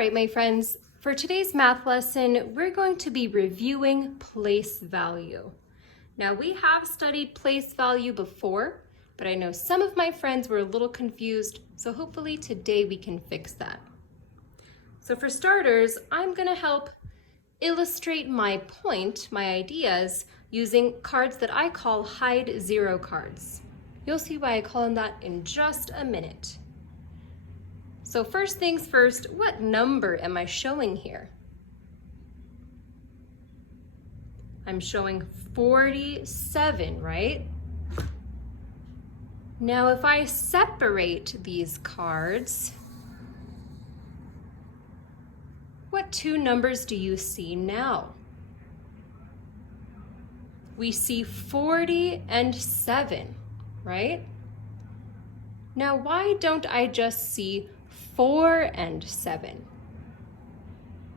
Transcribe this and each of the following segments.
right, my friends, for today's math lesson, we're going to be reviewing place value. Now, we have studied place value before, but I know some of my friends were a little confused, so hopefully today we can fix that. So for starters, I'm going to help illustrate my point, my ideas, using cards that I call hide zero cards. You'll see why I call them that in just a minute. So first things first, what number am I showing here? I'm showing 47, right? Now if I separate these cards, what two numbers do you see now? We see 40 and 7, right? Now why don't I just see 4 and 7?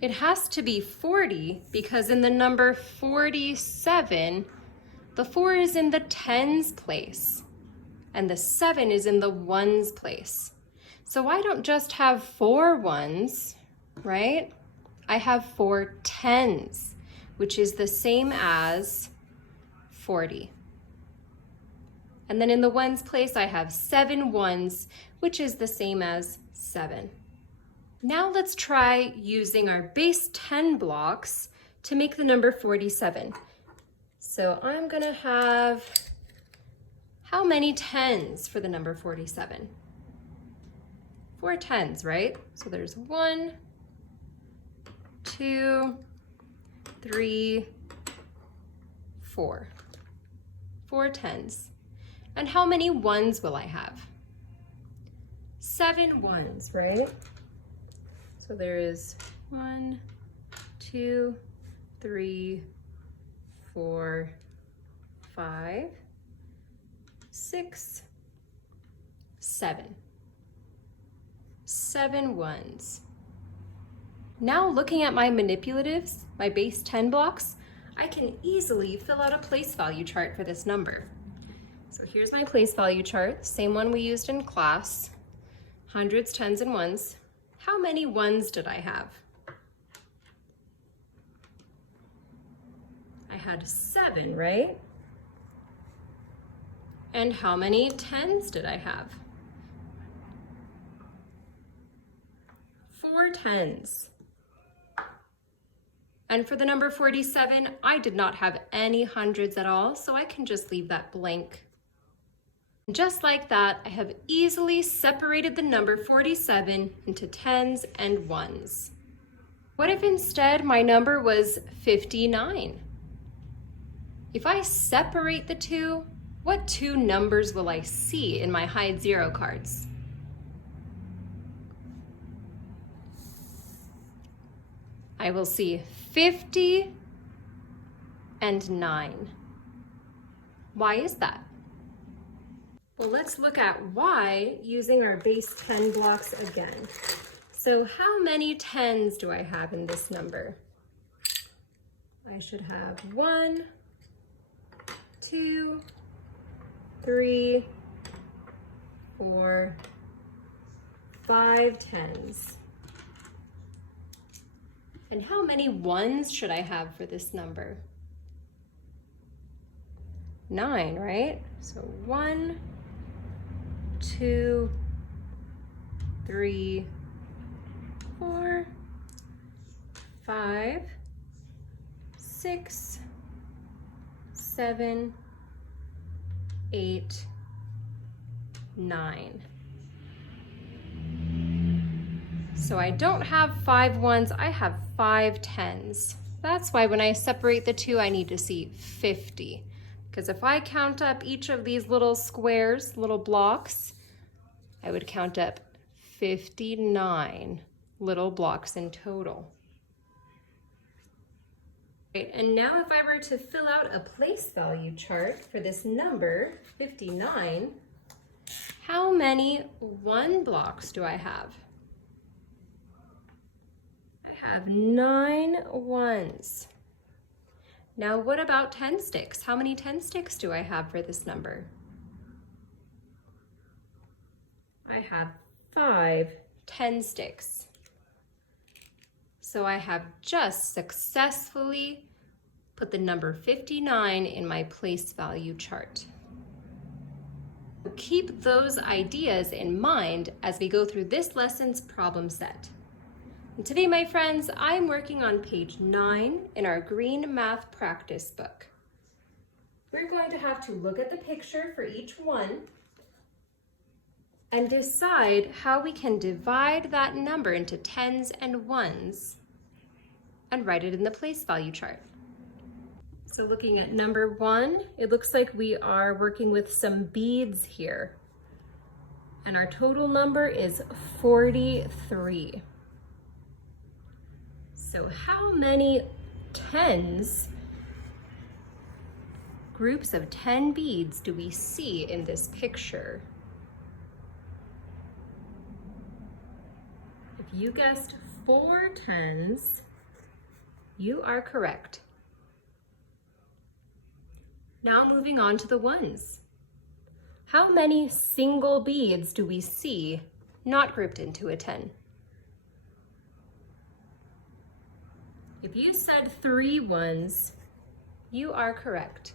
It has to be 40 because in the number 47, the 4 is in the tens place and the 7 is in the ones place. So I don't just have 4 ones, right? I have 4 tens, which is the same as 40. And then in the ones place, I have 7 ones, which is the same as 7. Now let's try using our base 10 blocks to make the number 47. So I'm gonna have, how many tens for the number 47? 4 tens, right? So there's 1, 2, 3, 4. 4 tens. And how many ones will I have? 7 ones, right? So there is 1, 2, 3, 4, 5, 6, 7. 7 ones. Now looking at my manipulatives, my base 10 blocks, I can easily fill out a place value chart for this number. So here's my place value chart, same one we used in class. Hundreds, tens, and ones. How many ones did I have? I had 7, right? And how many tens did I have? 4 tens. And for the number 47, I did not have any hundreds at all, so I can just leave that blank. Just like that, I have easily separated the number 47 into tens and ones. What if instead my number was 59? If I separate the two, what two numbers will I see in my hide zero cards? I will see 50 and 9. Why is that? Well, let's look at why using our base 10 blocks again. So how many tens do I have in this number? I should have 1, 2, 3, 4, 5 tens. And how many ones should I have for this number? 9, right? So 1, 2, 3, 4, 5, 6, 7, 8, 9. So I don't have 5 ones, I have 5 tens. That's why when I separate the two, I need to see 50. Because if I count up each of these little squares, little blocks, I would count up 59 little blocks in total. Right, and now if I were to fill out a place value chart for this number, 59, how many 1 blocks do I have? I have 9 ones. Now what about 10 sticks? How many 10 sticks do I have for this number? I have 5 10 sticks. So I have just successfully put the number 59 in my place value chart. Keep those ideas in mind as we go through this lesson's problem set. And today, my friends, I'm working on page 9 in our green math practice book. We're going to have to look at the picture for each one and decide how we can divide that number into tens and ones and write it in the place value chart. So looking at number 1, it looks like we are working with some beads here. And our total number is 43. So how many tens, groups of 10 beads, do we see in this picture? If you guessed 4 tens, you are correct. Now moving on to the ones. How many single beads do we see not grouped into a 10? If you said 3 ones, you are correct.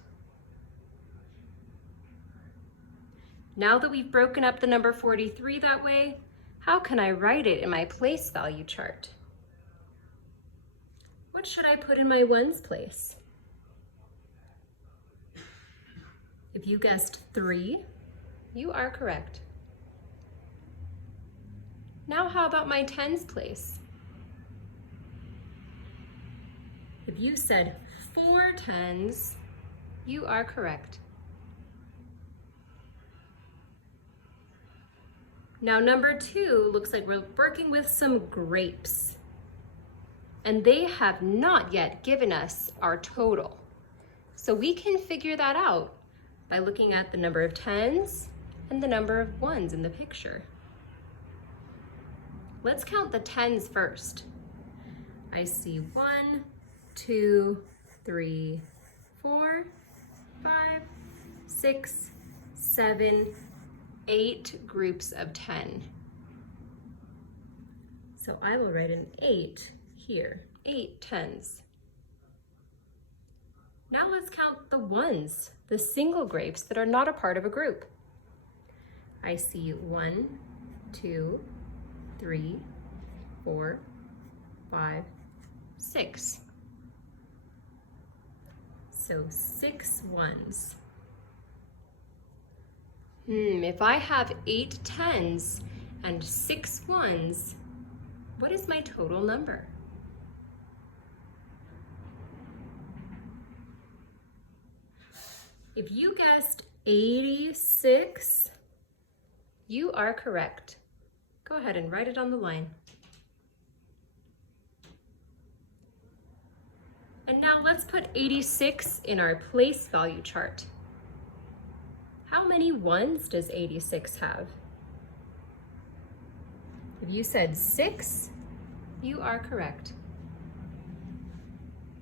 Now that we've broken up the number 43 that way, how can I write it in my place value chart? What should I put in my ones place? If you guessed 3, you are correct. Now how about my tens place? If you said 4 tens, you are correct. Now number 2 looks like we're working with some grapes, and they have not yet given us our total. So we can figure that out by looking at the number of tens and the number of ones in the picture. Let's count the tens first. I see 1, 2, 3, 4, 5, 6, 7, 8 groups of 10. So I will write an 8 here, 8 tens. Now let's count the ones, the single grapes that are not a part of a group. I see 1, 2, 3, 4, 5, 6. So 6 ones. If I have 8 tens and 6 ones, what is my total number? If you guessed 86, you are correct. Go ahead and write it on the line. And now let's put 86 in our place value chart. How many ones does 86 have? If you said 6, you are correct.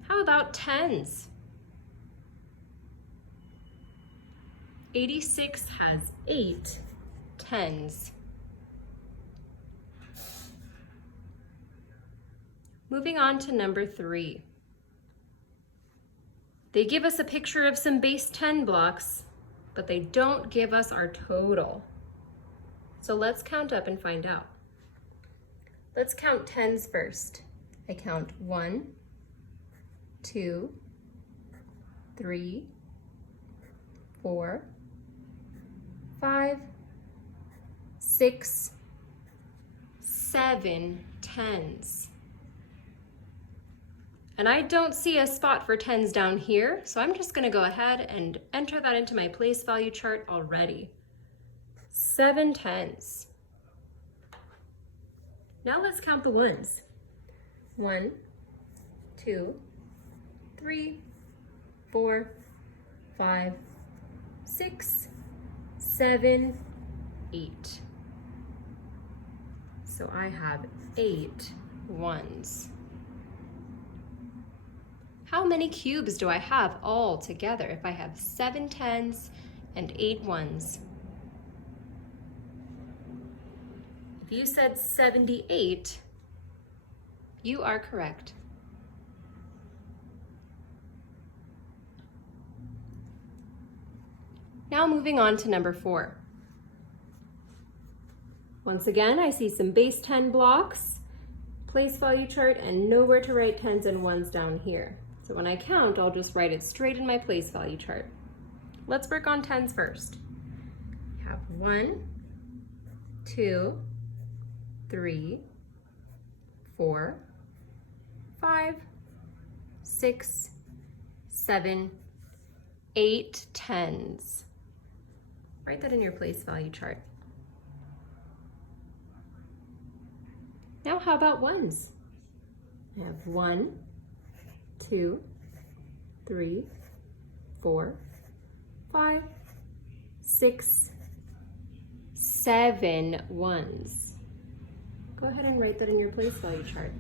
How about tens? 86 has 8 tens. Moving on to number 3. They give us a picture of some base 10 blocks, but they don't give us our total. So let's count up and find out. Let's count tens first. I count 1, 2, 3, 4, 5, 6, 7 tens. And I don't see a spot for tens down here, so I'm just going to go ahead and enter that into my place value chart already. 7 tens. Now let's count the ones. 1, 2, 3, 4, 5, 6, 7, 8. So I have 8 ones. How many cubes do I have all together if I have 7 tens and 8 ones? If you said 78, You are correct. Now moving on to number 4. Once again, I see some base 10 blocks, place value chart, and nowhere to write 10s and 1s down here. So when I count, I'll just write it straight in my place value chart. Let's work on 10s first. We have 1, 2, 3, 4, 5, 6, 7, 8 10s. Write that in your place value chart. Now how about 1s? I have 1, 2, 3, 4, 5, 6, 7 1s. Go ahead and write that in your place value chart.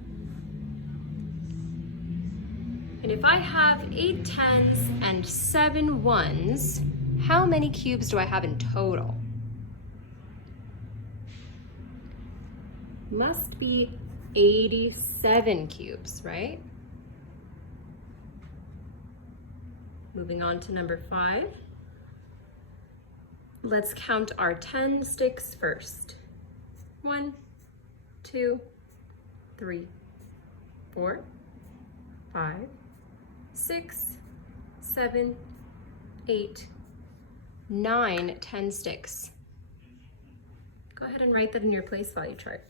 And if I have 8 10s and 7 1s, how many cubes do I have in total? Must be 87 cubes, right? Moving on to number 5. Let's count our 10 sticks first. 1, 2, 3, 4, 5, 6, 7, 8, 9 10 sticks. Go ahead and write that in your place value chart.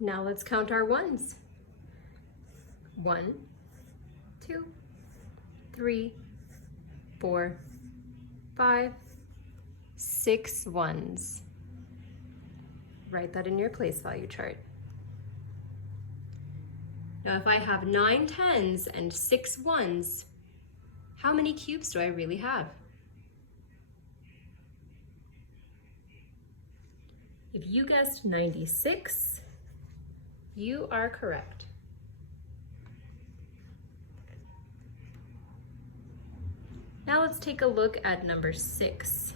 Now let's count our 1s. 1, 2, 3, 4, 5, 6 1s. Write that in your place value chart. Now if I have 9 10s and 6 1s, how many cubes do I really have? If you guessed 96, you are correct. Now let's take a look at number 6.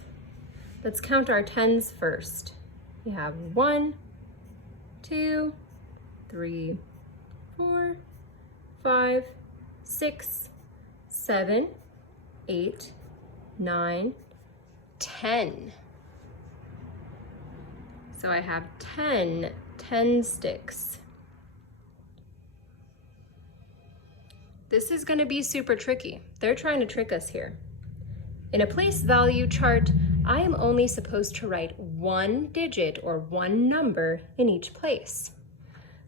Let's count our 10s first. We have 1, 2, 3, 4, 5, 6, 7, 8, 9, 10. So I have 10 sticks. This is going to be super tricky. They're trying to trick us here. In a place value chart, I am only supposed to write one digit or one number in each place.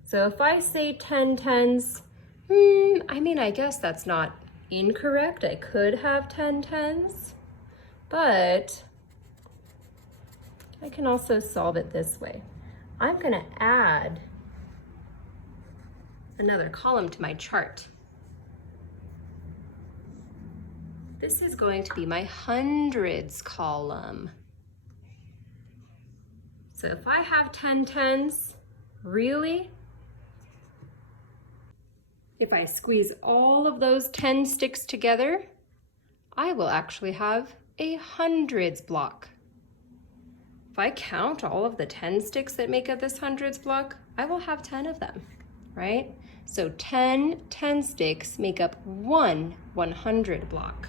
So if I say 10 10s, I guess that's not incorrect. I could have 10 10s, but I can also solve it this way. I'm going to add another column to my chart. This is going to be my hundreds column. So if I have 10 10s, really? If I squeeze all of those 10 sticks together, I will actually have a hundreds block. If I count all of the 10 sticks that make up this hundreds block, I will have 10 of them, right? So 10 sticks make up one 100 block.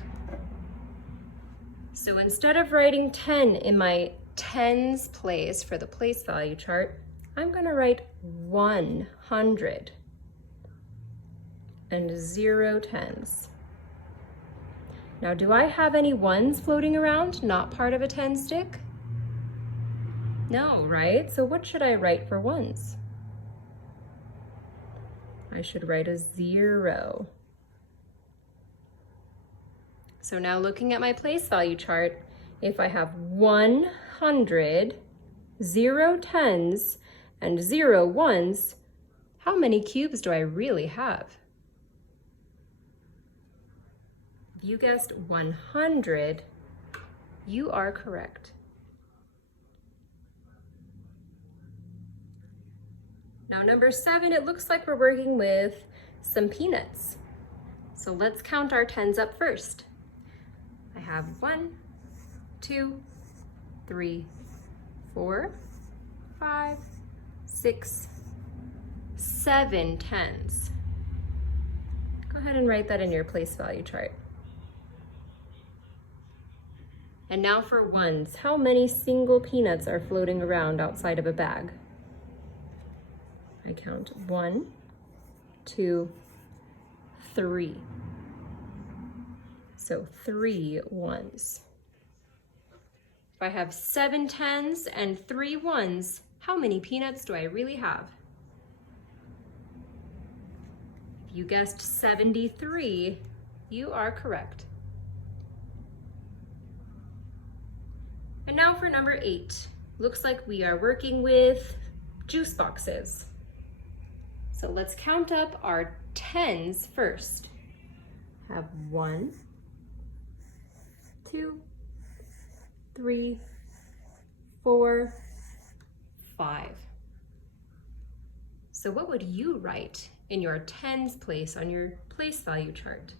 So instead of writing 10 in my 10s place for the place value chart, I'm going to write 100 and 0 10s. Now, do I have any 1s floating around, not part of a 10 stick? No, right? So what should I write for 1s? I should write a 0. So now looking at my place value chart, if I have 100, 0 10s, and 0 1s, how many cubes do I really have? If you guessed 100, you are correct. Now number 7, it looks like we're working with some peanuts. So let's count our 10s up first. I have 1, 2, 3, 4, 5, 6, 7 tens. Go ahead and write that in your place value chart. And now for ones, how many single peanuts are floating around outside of a bag? I count 1, 2, 3. So 3 ones. If I have 7 tens and 3 ones, how many peanuts do I really have? If you guessed 73, you are correct. And now for number 8. Looks like we are working with juice boxes. So let's count up our tens first. Have 1, 2, 3, 4, 5. So what would you write in your tens place on your place value chart?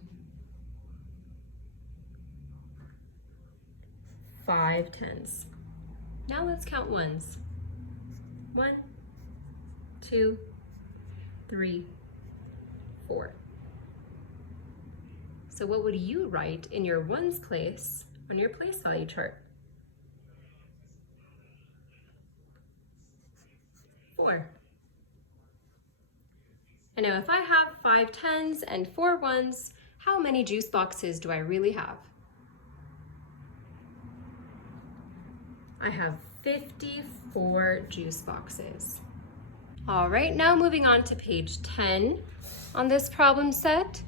5 tens. Now let's count ones. 1, 2, 3, 4. So what would you write in your ones place on your place value chart? 4. And now if I have 5 tens and 4 ones, how many juice boxes do I really have? I have 54 juice boxes. All right, now moving on to page 10 on this problem set.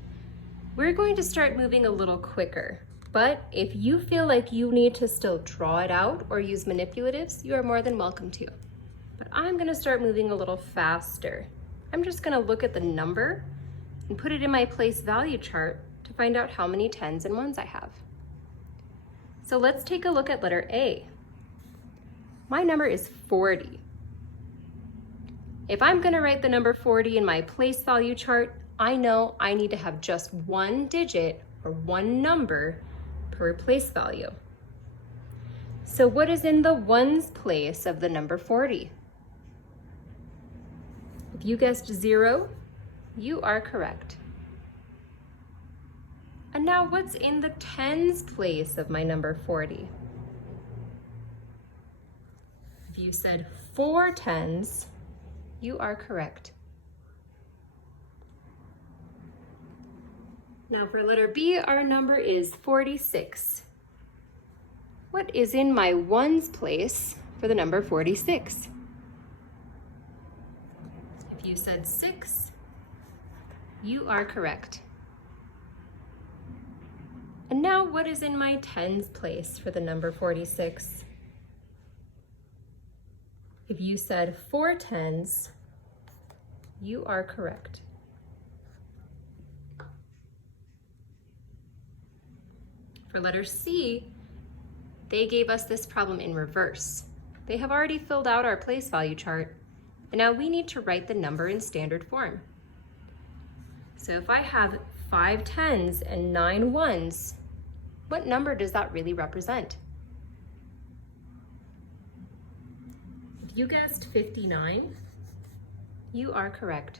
We're going to start moving a little quicker, but if you feel like you need to still draw it out or use manipulatives, you are more than welcome to. But I'm gonna start moving a little faster. I'm just gonna look at the number and put it in my place value chart to find out how many tens and ones I have. So let's take a look at letter A. My number is 40. If I'm gonna write the number 40 in my place value chart, I know I need to have just one digit or one number per place value. So what is in the ones place of the number 40? If you guessed 0, you are correct. And now what's in the tens place of my number 40? If you said 4 tens, you are correct. Now for letter B, our number is 46. What is in my ones place for the number 46? If you said 6, you are correct. And now what is in my tens place for the number 46? If you said 4 tens, you are correct. For letter C, they gave us this problem in reverse. They have already filled out our place value chart, and now we need to write the number in standard form. So if I have 5 tens and 9 ones, what number does that really represent? If you guessed 59, you are correct.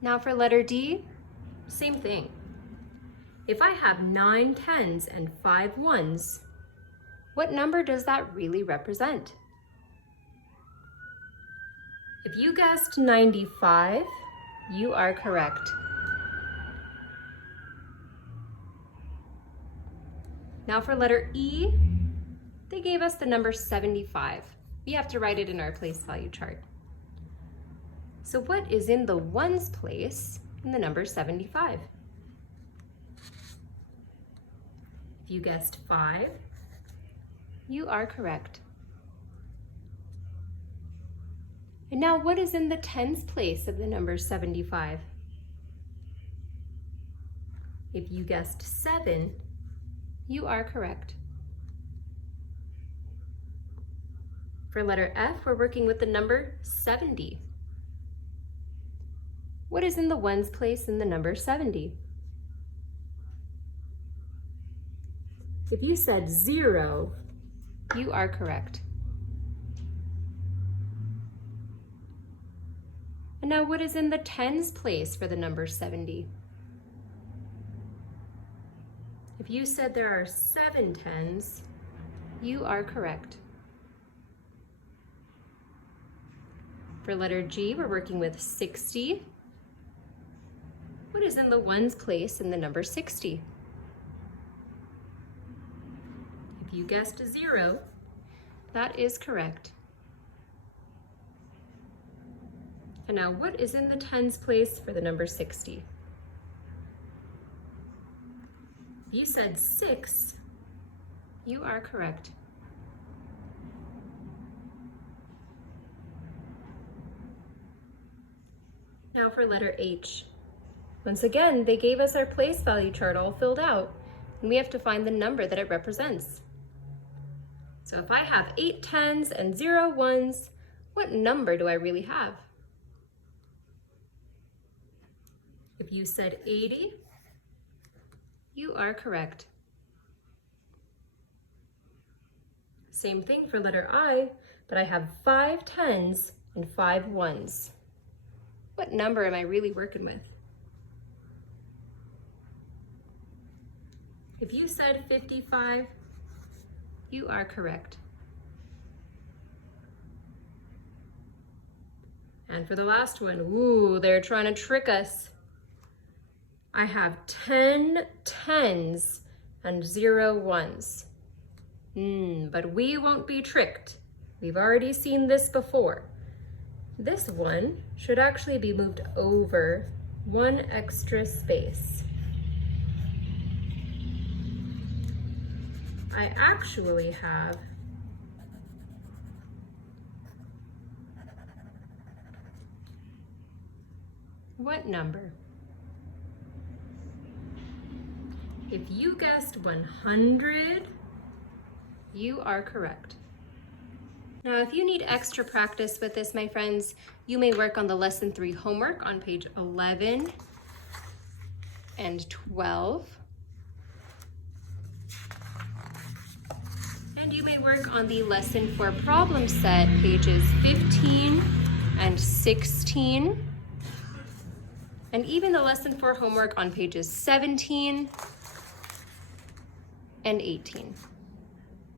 Now for letter D, same thing. If I have 9 tens and 5 ones, what number does that really represent? If you guessed 95, you are correct. Now for letter E, they gave us the number 75. We have to write it in our place value chart. So what is in the ones place in the number 75? If you guessed 5, you are correct. And now what is in the tens place of the number 75? If you guessed 7, you are correct. For letter F, we're working with the number 70. What is in the ones place in the number 70? If you said 0, you are correct. And now what is in the tens place for the number 70? If you said there are 7 tens, you are correct. For letter G, we're working with 60. What is in the ones place in the number 60? If you guessed 0, that is correct. And now what is in the tens place for the number 60? If you said 6, you are correct. Now for letter H. Once again, they gave us our place value chart all filled out, and we have to find the number that it represents. So if I have 8 tens and 0 ones, what number do I really have? If you said 80, you are correct. Same thing for letter I, but I have 5 tens and 5 ones. What number am I really working with? If you said 55, you are correct. And for the last one, ooh, they're trying to trick us. I have 10 tens and 0 ones. But we won't be tricked. We've already seen this before. This one should actually be moved over 1 extra space. I actually have what number? If you guessed 100, you are correct. Now, if you need extra practice with this, my friends, you may work on the lesson 3 homework on page 11 and 12. And you may work on the lesson 4 problem set, pages 15 and 16. And even the lesson 4 homework on pages 17 and 18.